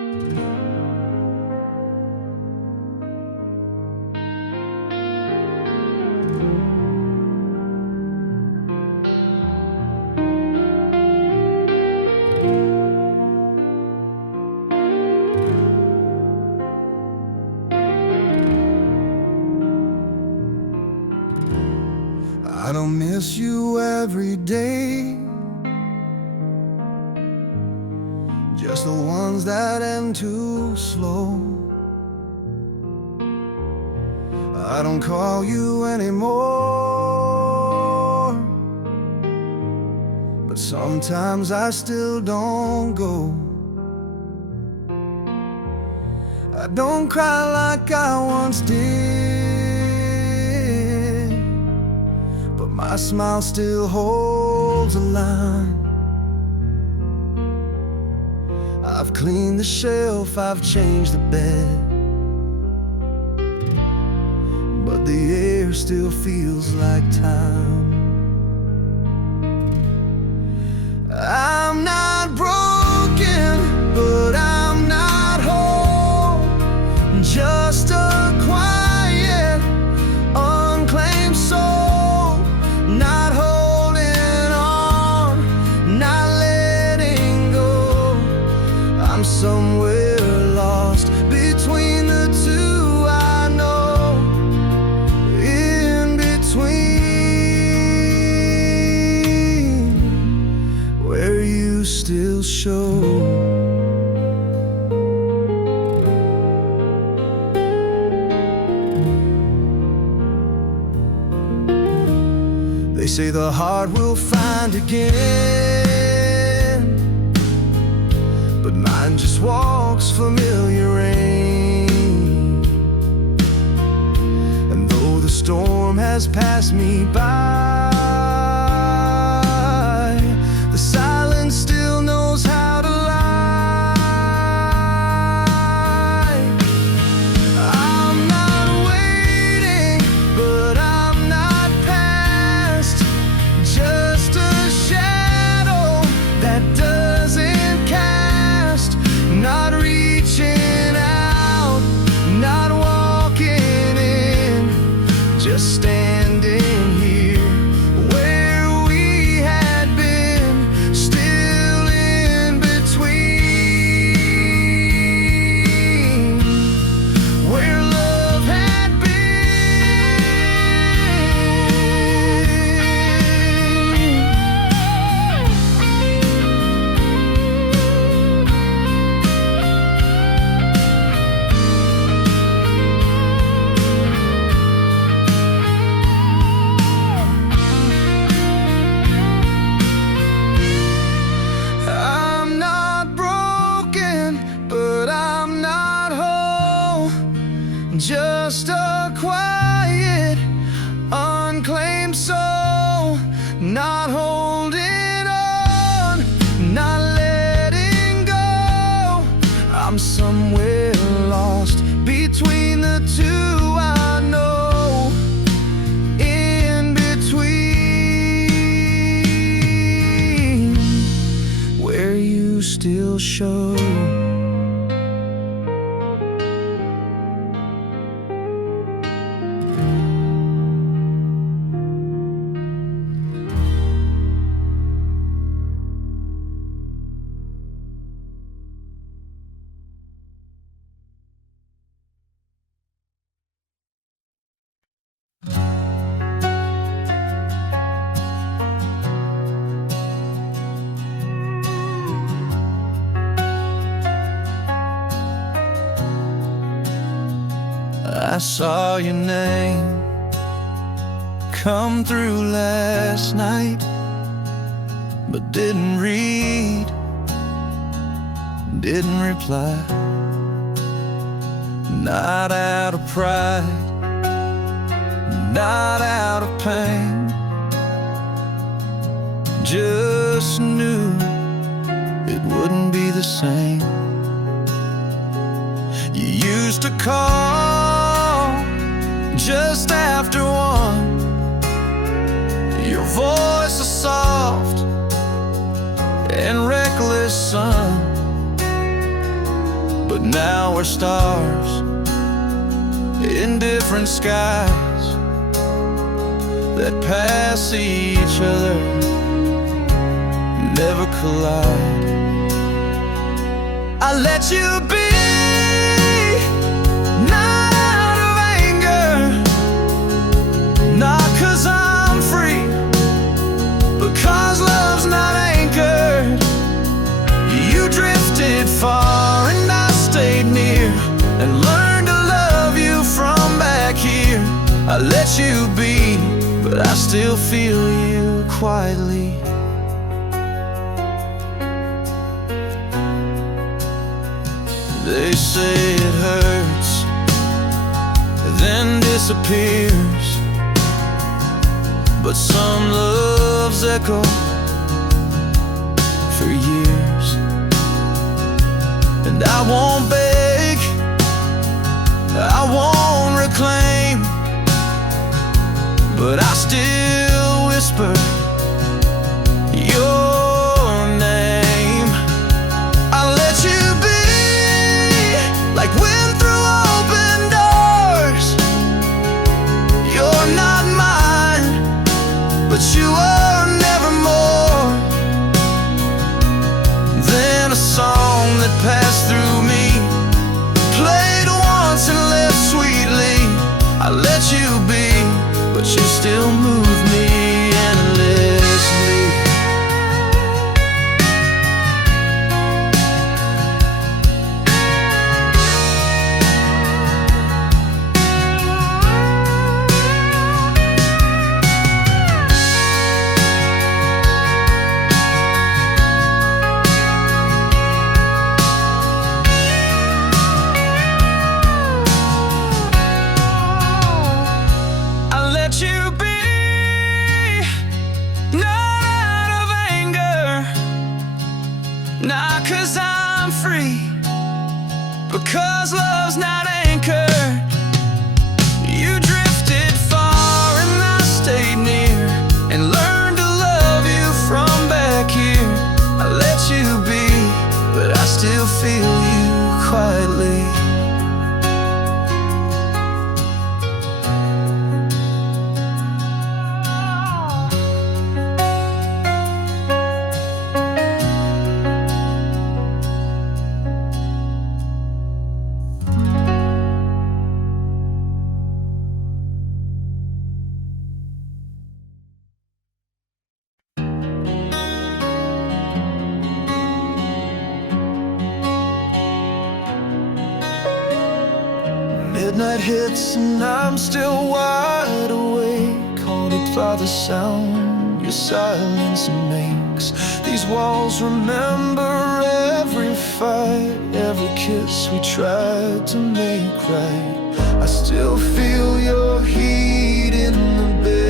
I don't miss you every day, just the ones that end too slow. I don't call you anymore, but sometimes I still don't go. I don't cry like I once did, but my smile still holds a line. I've cleaned the shelf, I've changed the bed, but the air still feels like time. I'm not broken, but I'm not whole. Just a quiet, unclaimed soul. Not holding on, not letting go. I'm somewhere lost between the two, I know. In between, where you still show. They say the heart will find again, but mine just walks familiar rain. And though the storm has passed me by, the silence still knows how to lie. I'm not waiting, but I'm not past. Just a shadow that doesn't cast. Not reaching out, not walking in, just standing here where we had been, still in between, where love had I'm not broken, but I'm not whole. Just a quiet, unclaimed soul. Not holding on, not letting go. I'm somewhere lost between the two, I know. In between, where you still show. I saw your name come through last night, but didn't read, didn't reply. Not out of pride, not out of pain, just knew it wouldn't be the same. You used to call just after one, your voice a soft and reckless son. but now we're stars in different skies that pass each other, never collide. I let you be, not out of anger, not 'cause I'm free, but 'cause love's not anchored. You drifted far and I stayed near, and learned to love you from back here. I let you be, but I still feel you quietly. They say it hurts, then disappears, but some loves echo for years. And I won't beg, I won't reclaim, but I still whisper your name. I let you be, like wind through open doors. You're not mine, but you are never more than a song that passed through me, played once and left sweetly. I let you be, but you still move me endlessly. Not 'cause I'm free, because love's not anchored. You drifted far and I stayed near, and learned to love you from back here. I let you be, but I still feel you quietly. Midnight hits and I'm still wide awake, haunted by the sound your silence makes. These walls remember every fight, every kiss we tried to make right. I still feel your heat in the bed,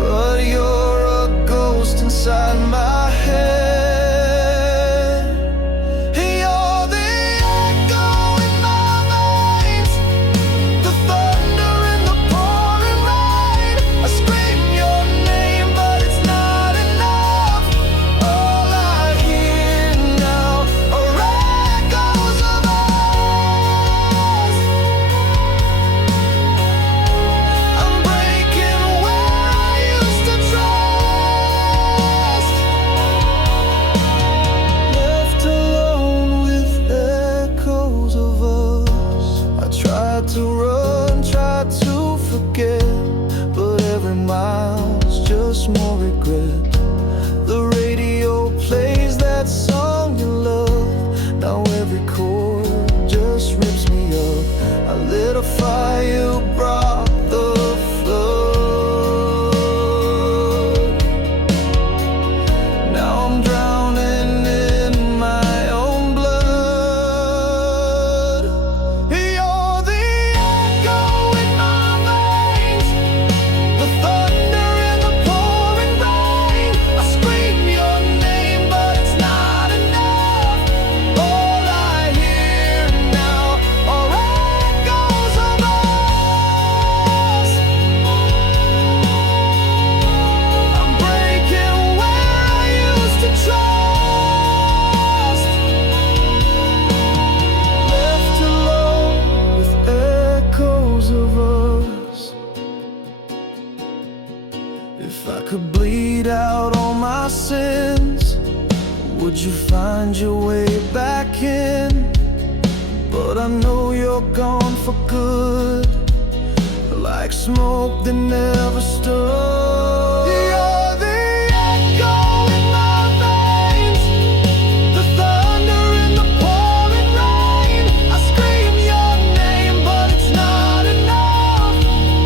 but you're a ghost inside my head. More regret. The radio plays that song you love. Now every chord just rips me up. I lit a fire, brought the flood. Now I'm drowning in my own blood. You're the echo in my veins, the thunder in the pouring rain. bleed out all my sins? Would you find your way back in? But I know you're gone for good, like smoke that never stood. You're the echo in my veins, the thunder in the pouring rain. I scream your name, but it's not enough.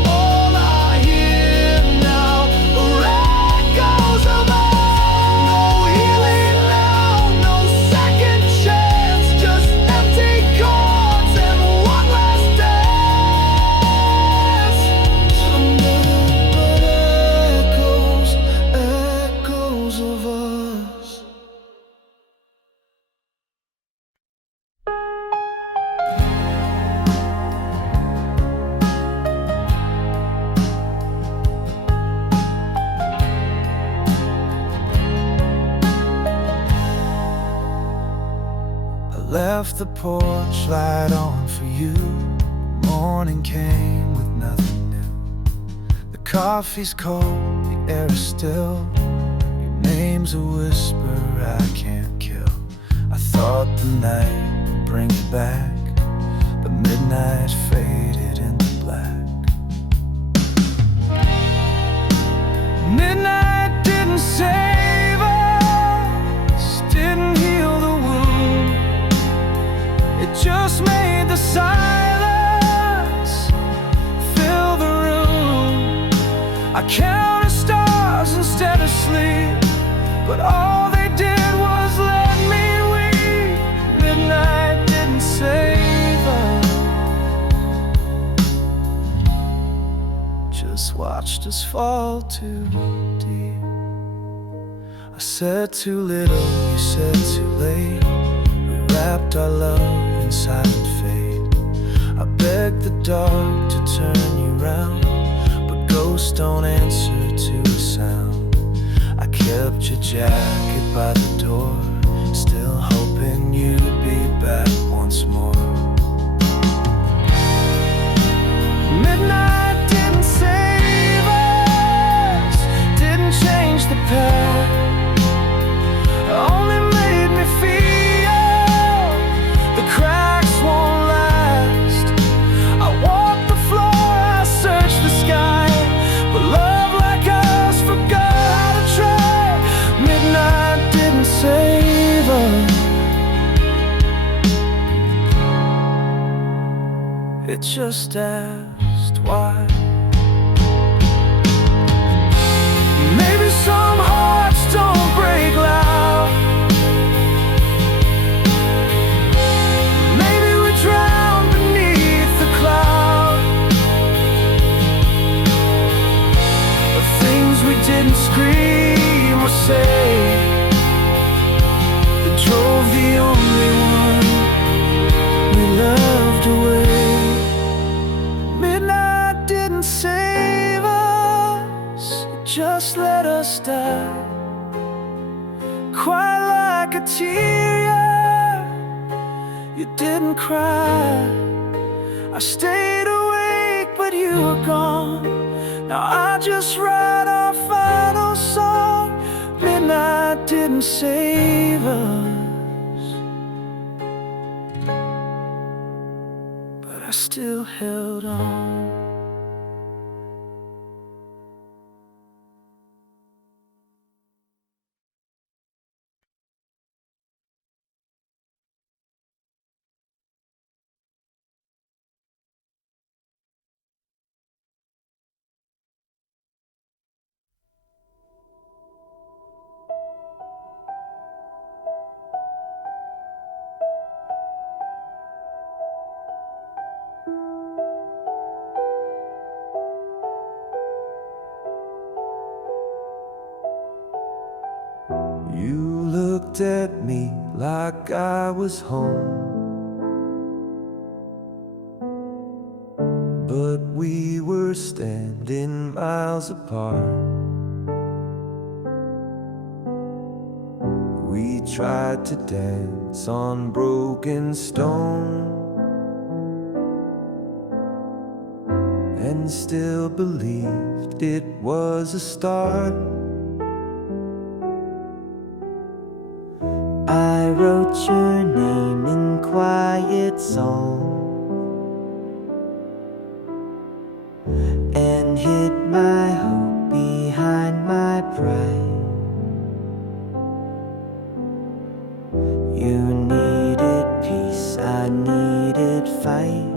All I hear now are echoes of us. No healing now, no second chance, just empty chords and one last dance. But echoes, echoes of us. I left the porch light on for you. Morning came with nothing new. The coffee's cold, the air is still. Your name's a whisper I can't kill. I thought the night would bring you back, but midnight faded into black. Midnight didn't save us, didn't heal the wound. It just made the silence fill the room. I counted stars instead of sleep, but all they did was let me weep. Midnight didn't save us, just watched us fall too deep. I said too little, you said too late. We wrapped our love in silent fate. I begged the dark to turn you round, but ghosts don't answer to a sound. I kept your jacket by the door, still hoping you'd be back once more. Midnight didn't save us, didn't change the past, only made me feel the cracks won't last. I walk the floor, I search the sky, but love like us forgot how to try. Midnight didn't save us, it just asked why. Maybe some hearts don't break loud, maybe we drown beneath the cloud of things we didn't scream or say, that drove the only one we loved away. Midnight didn't save us, it just let us die. Quiet like a tear, yeah, you didn't cry. I stayed awake, but you were gone. Now I just write our final song. Midnight didn't save us, but I still held on. You looked at me like I was home, but we were standing miles apart. We tried to dance on broken stone and still believed it was a start. wrote your name in quiet song and hid my hope behind my pride. You needed peace, I needed fight,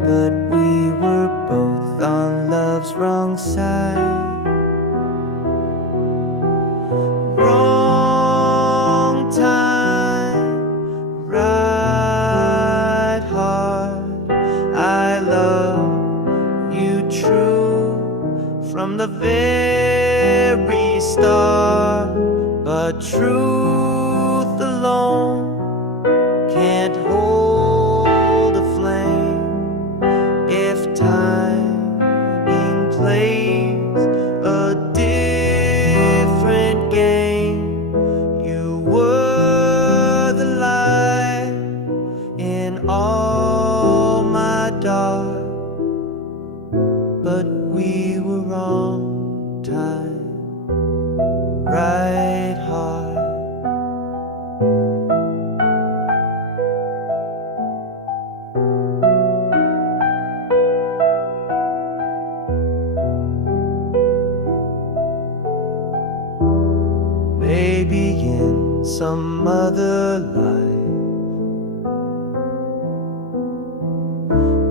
but we were both on love's wrong side. Wrong time, right heart. I love you true from the very start, but truth alone can't hold a flame if timing plays a different game. You were the light in all my dark, but we were wrong time, right heart. Maybe in some other life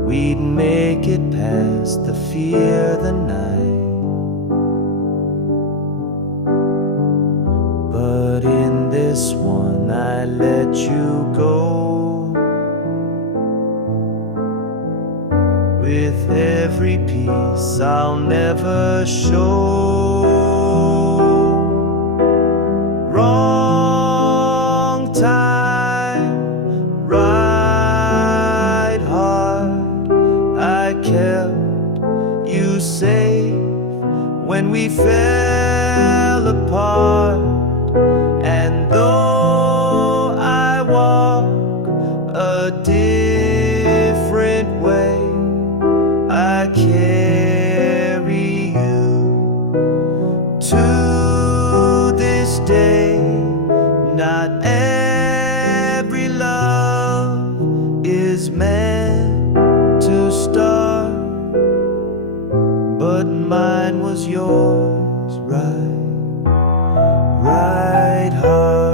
we'd make it past the fear, the night, but in this one I let you go. With every piece I'll never show. Wrong time, right heart. I kept you safe when we fell apart, and though I walk a different way, I carry you to this day. Not every love is meant to start, but mine was yours, right heart.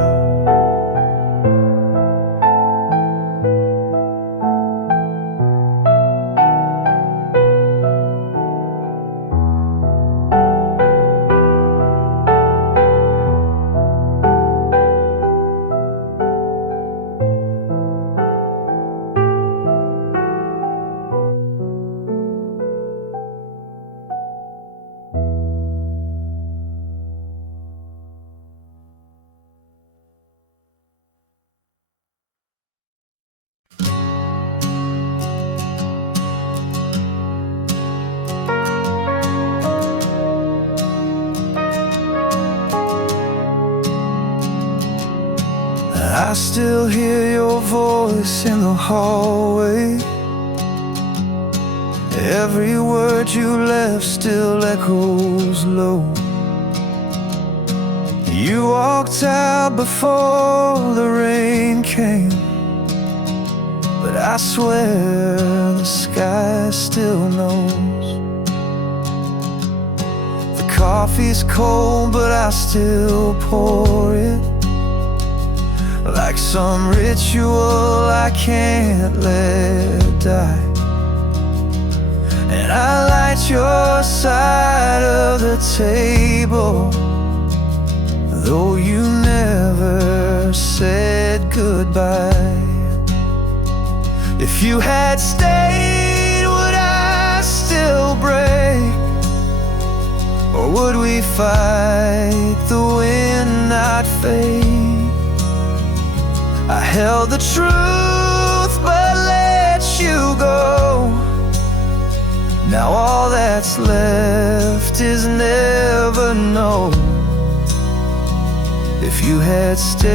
I still hear your voice in the hallway. Every word you left still echoes low. You walked out before the rain came, but I swear the sky still knows. The coffee's cold, but I still pour it. Like some ritual I can't let die. And I light your side of the table, though you never said goodbye. If you had stayed, would I still break? Or would we fight the wind, not fade? I held the truth but let you go. Now all that's left is never know. If you had stayed,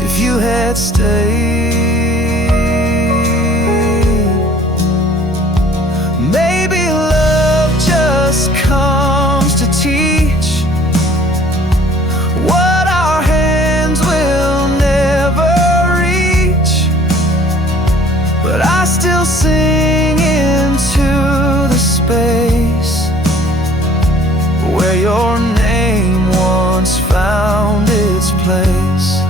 if you had stayed, maybe love just still sing into the space where your name once found its place.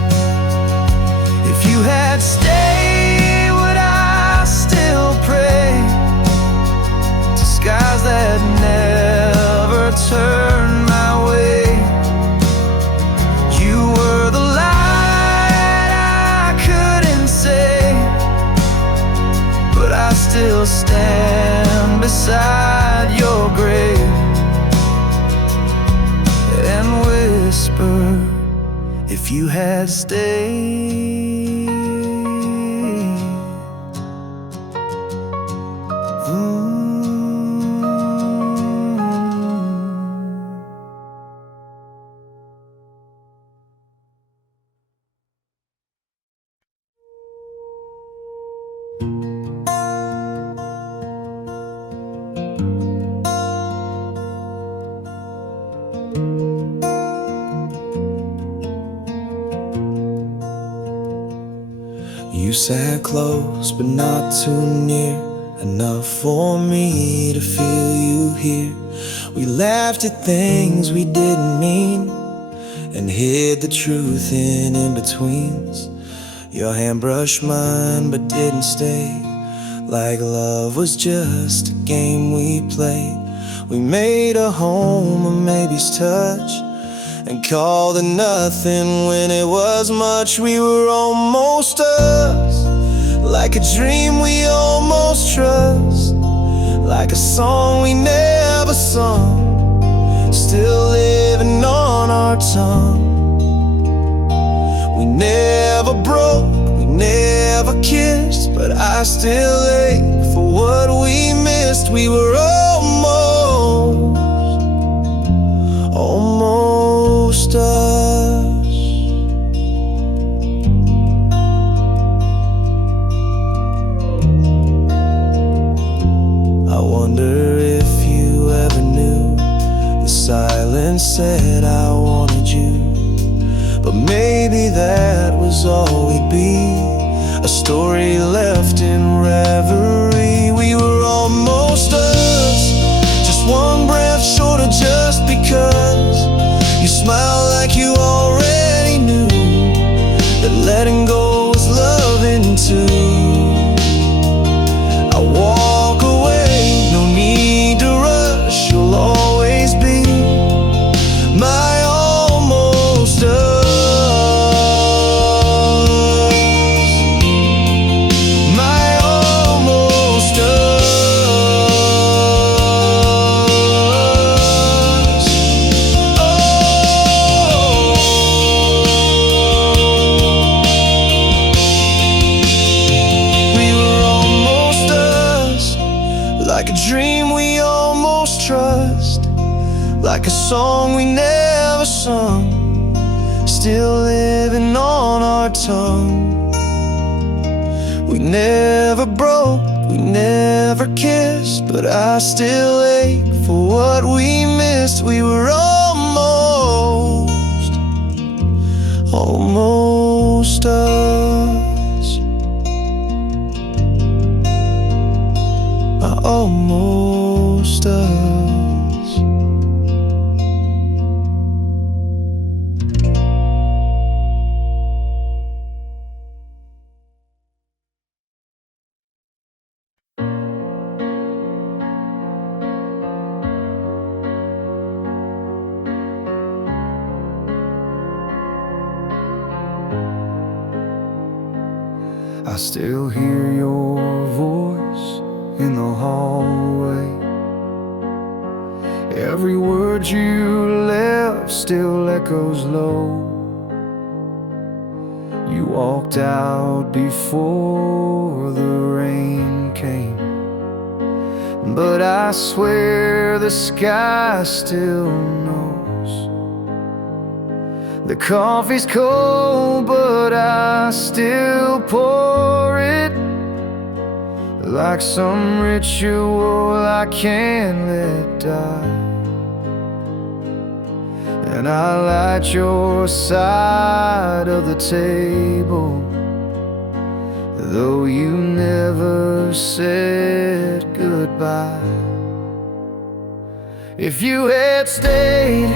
If you had stayed, would I still pray to skies that never turn my way? You were the light I couldn't say, but I still stand beside your grave and whisper, if you had stayed. You sat close but not too near, enough for me to feel you here. We laughed at things we didn't mean and hid the truth in in-betweens. Your hand brushed mine but didn't stay, like love was just a game we played. We made a home of maybe's touch and called it nothing when it was much. We were almost us, like a dream we almost trust, like a song we never sung, still living on our tongue. We never broke, we never kissed, but I still ache for what we missed. We were almost us. I wonder if you ever knew the silence said I wanted you, but maybe that was all we'd be, a story left in reverie. We were almost us, just one breath short of just because. You smiled like you already knew that letting go was loving too. I walk away, no need to rush, you'll always be my almost us. My almost us. Like a dream we almost trust, like a song we never sung, still living on our tongue. We never broke, we never kissed, but I still ache for what we missed. We were almost us. Almost us. I still hear your voice in the hallway. Every word you left still echoes low. You walked out before the rain came, but I swear the sky still knows. The coffee's cold, but I still pour it, like some ritual I can't let die. And I light your side of the table, though you never said goodbye. If you had stayed,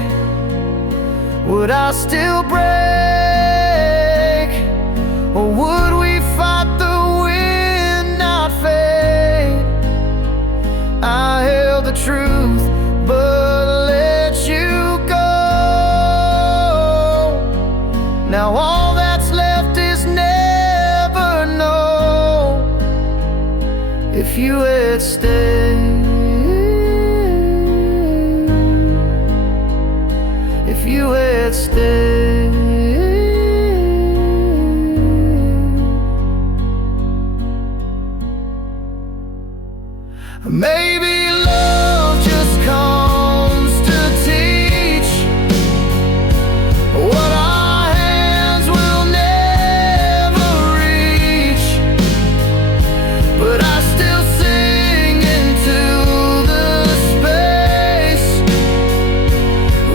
would I still break? Or would we fight the wind, not fade? I held the truth, but let you go. Now all that's left is never know. If you had stayed, if you had stayed, maybe love just comes to teach what our hands will never reach. But I still sing into the space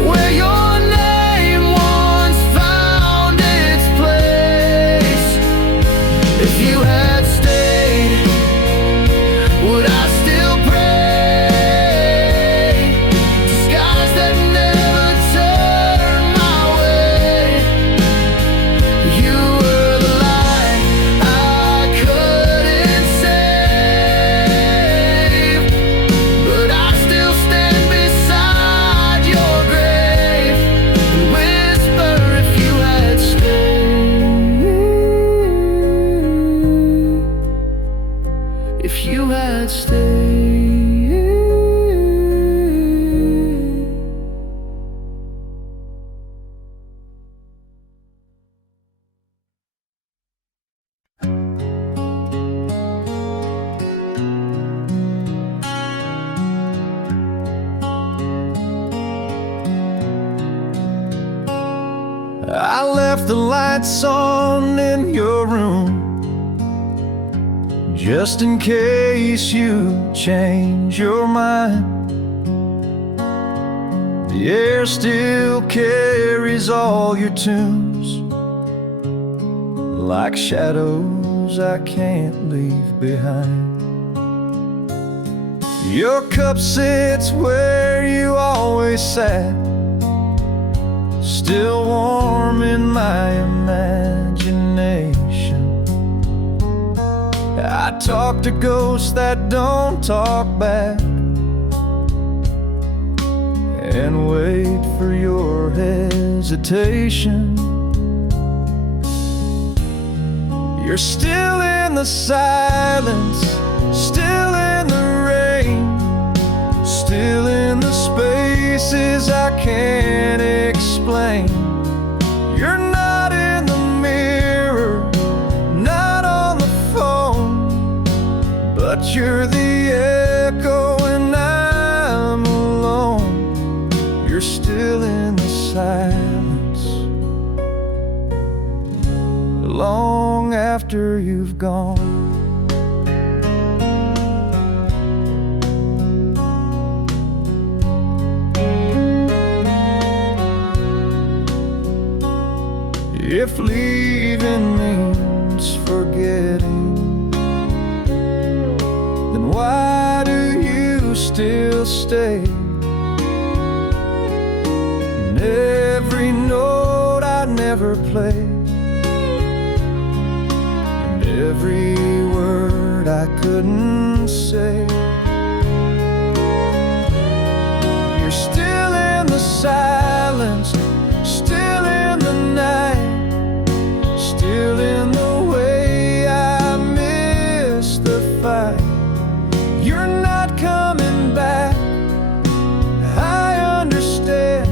where your name once found its place. If you had stayed, would I still pray to skies that never turn my way? You were the light I couldn't save, but I still stand beside your grave and whisper, if you had stayed, if you had stayed. I left the lights on in your room just in case you change your mind. The air still carries all your tunes, like shadows I can't leave behind. Your cup sits where you always sat, still warm in my imagination. I talk to ghosts that don't talk back, and wait for your hesitation. You're still in the silence, still in the rain, still in the spaces I can't explain. You're not in the mirror, not on the phone, but you're the echo when I'm alone. You're still in the silence, long after you've gone. If leaving means forgetting, then why do you still stay? And every note I never played, and every word I couldn't say, you're still in the silence, still in the night, still in the way I miss the fight. You're not coming back, I understand,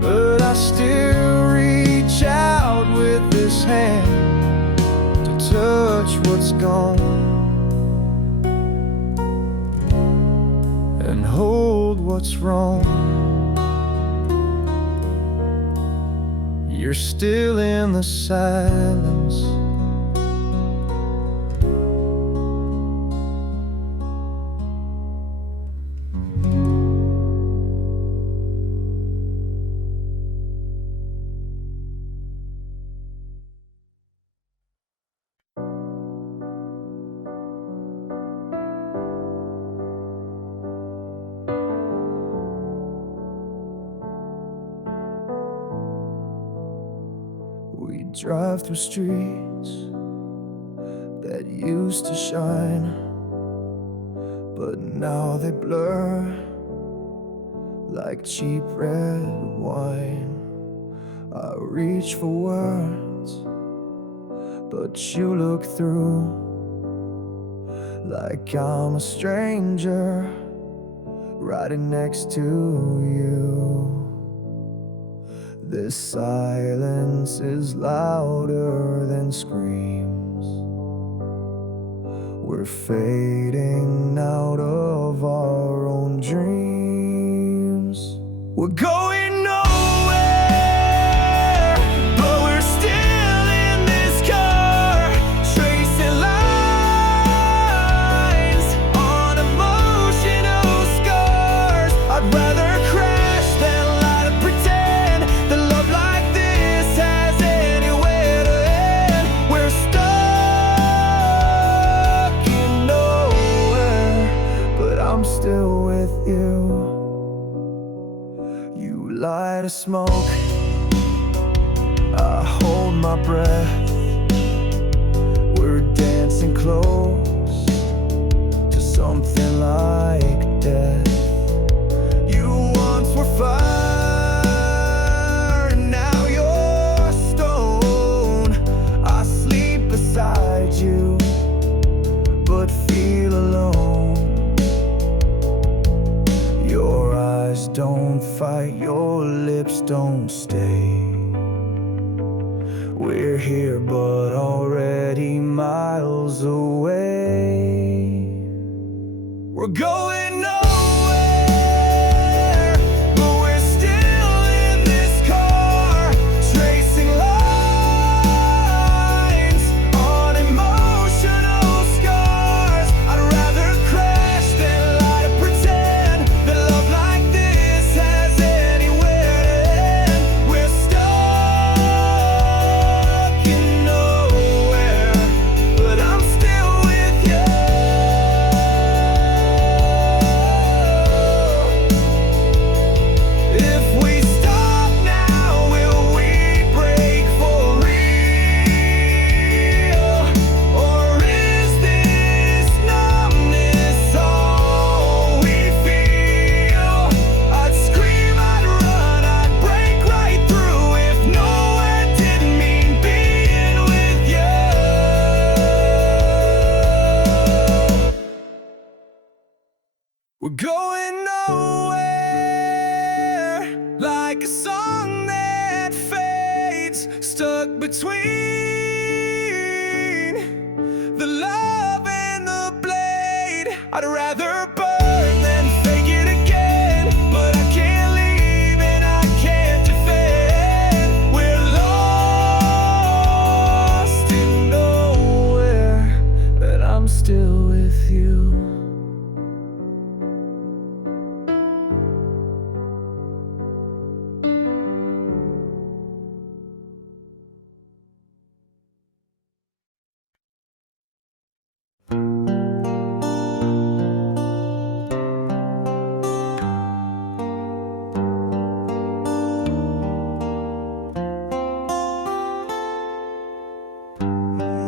but I still reach out with this hand to touch what's gone and hold what's wrong. You're still in the silence, drive through streets that used to shine, but now they blur like cheap red wine. I reach for words, but you look through like I'm a stranger riding next to you. This silence is louder than screams. We're fading out of our own dreams. We're going nowhere, but we're still in this car, tracing lines on emotional scars. I'd rather crash than lie to pretend that love like this has anywhere to end. We're stuck in nowhere, but I'm still with you. You light a smoke, I hold my breath. We're dancing close to something like death. You once were fire, and now you're stone. I sleep beside you, but feel alone. Your eyes don't fight, your lips don't stay. We're here, but already miles away. We're going nowhere, but we're still in this car, tracing lines on emotional scars. I'd rather crash than lie to pretend that love like this has anywhere to end. We're stuck in nowhere, but I'm still with you. If we stop now, will we break for real? Or is this numbness all we feel? I'd scream, I'd run, I'd break right through if nowhere didn't mean being with you. We're going nowhere, like a song that fades, stuck between the love and the blade. I'd rather burn than fake it again, but I can't leave and I can't defend. We're lost in nowhere, but I'm still with you.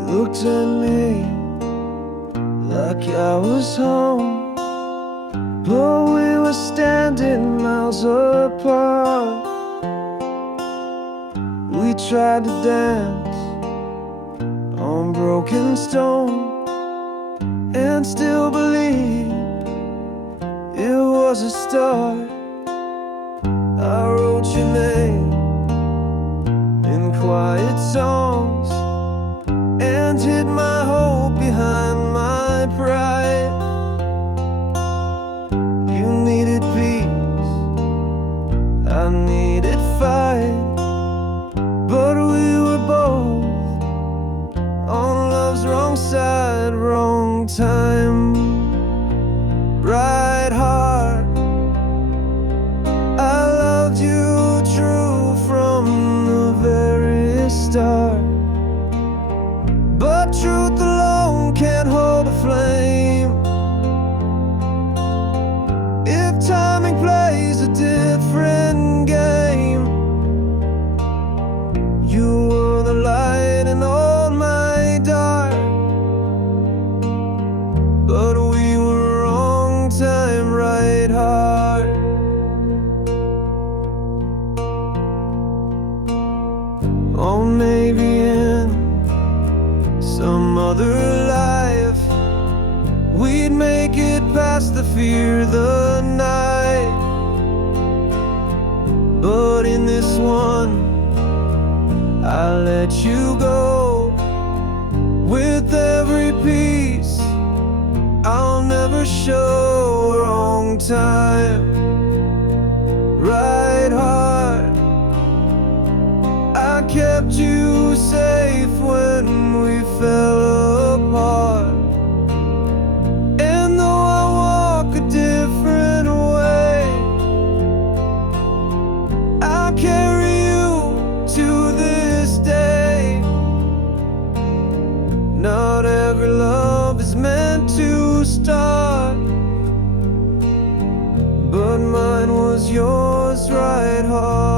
Looked at me like I was home, but we were standing miles apart. We tried to dance on broken stone and still believe it was a start. I wrote your name in quiet songs and hid my hope behind my pride. You needed peace, I needed fight, but we were both on love's wrong side, wrong time, right heart. I loved you true from the very start, but truth alone can't hold a flame if timing plays a different game. You were the light but we were wrong time, right heart. Or maybe in some other life we'd make it past the fear of the night. But in this one, I let you go. With every piece, I'll never show. Wrong time, right heart. I kept you safe when we fell apart. And though I walk a different way, I carry you to this day. Not every love is meant to start, but mine was yours, right heart.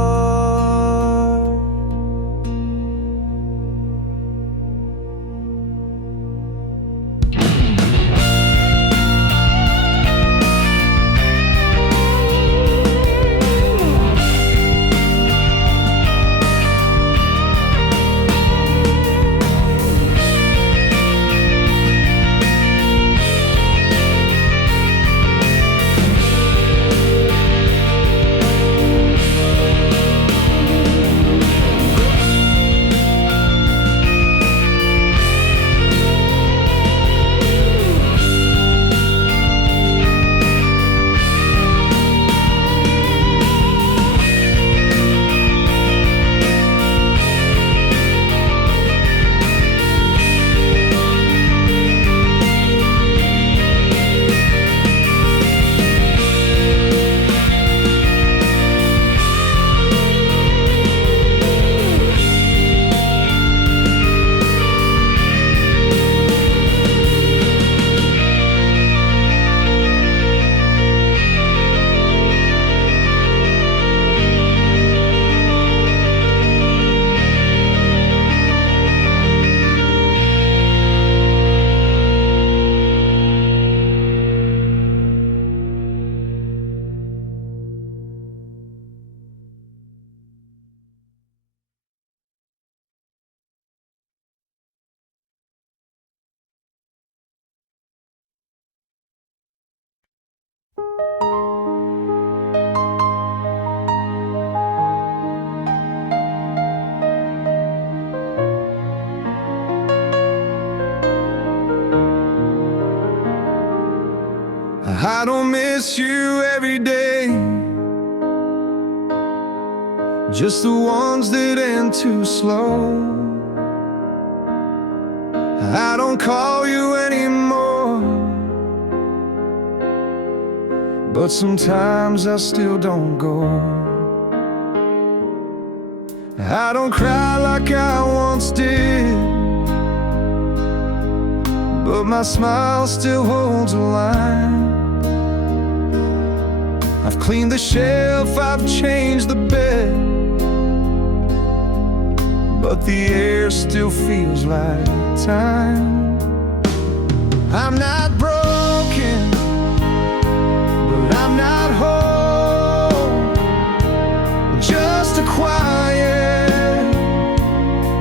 I don't miss you every day, just the ones that end too slow. I don't call you anymore, but sometimes I still don't go. I don't cry like I once did, but my smile still holds a line. I've cleaned the shelf, I've changed the bed, but the air still feels like time. I'm not broken, but I'm not whole. Just a quiet,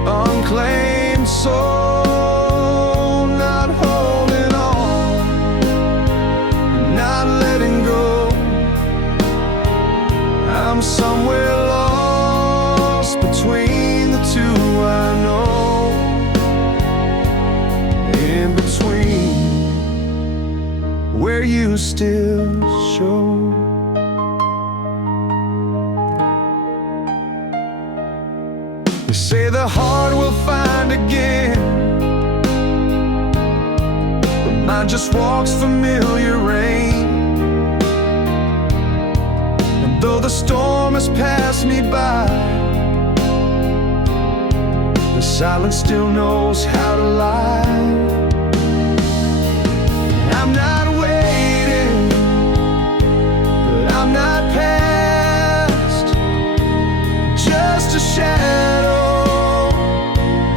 unclaimed soul, not holding on, not letting go. I'm somewhere lost between the two, I know. In between, where you still show. They say the heart will find again, but mine just walks familiar rain. Though the storm has passed me by, the silence still knows how to lie. I'm not waiting, but I'm not past. Just a shadow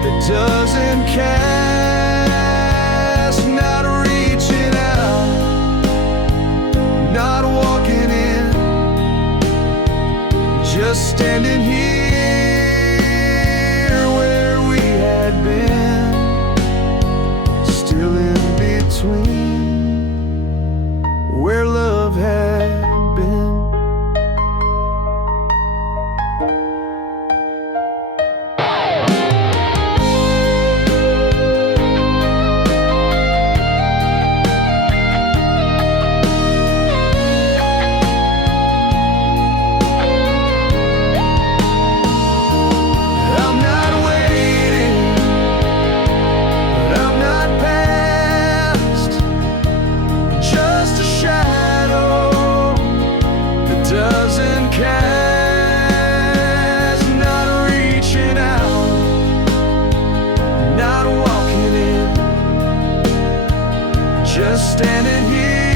that doesn't cast. Not reaching out standing here